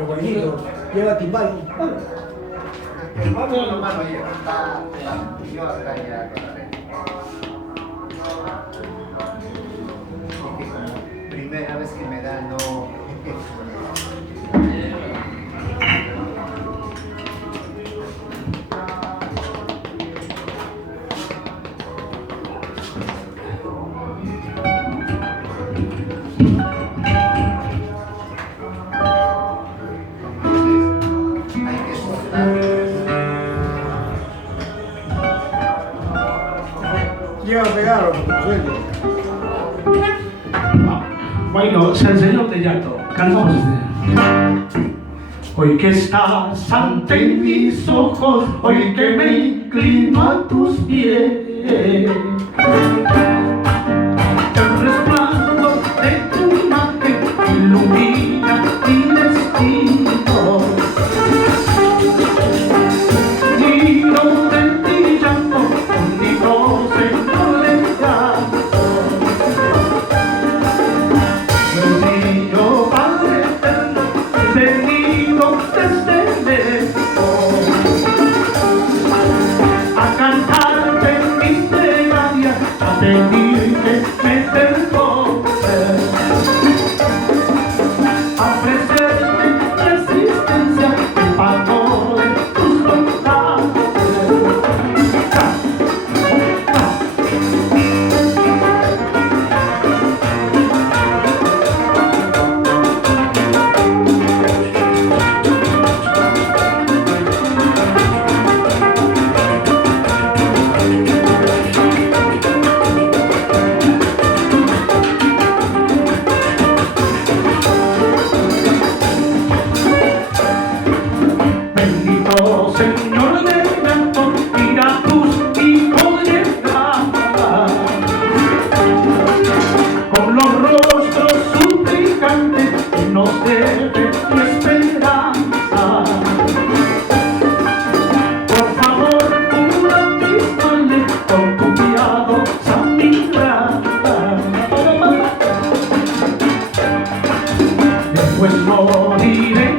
Pero bonito, lleva timbal. Vamos, hermano, ya está. Yo acá ya con la red. Es que como primera vez que me da, no. Hay que soltar. Llega a pegar, suelto. Bueno, es el Señor de llanto. Cantamos este. Hoy que estás ante mis ojos, hoy que me inclino a tus pies, el resplandor de tu imagen ilumina mi destino. Miro de ti llanto, unido Señor de llanto. Bendito Padre eterno, venido desde lejos a cantarte mi plegaria, a pedirte me perdones, a ofrecerte resistencia en pago de tus bondades. Bendito Señor del llanto, mira tus hijos llegar con los rostros suplicantes que nos debe tu esperanza. Por favor, cura mis males con tu piadosa mirada. Después moriré en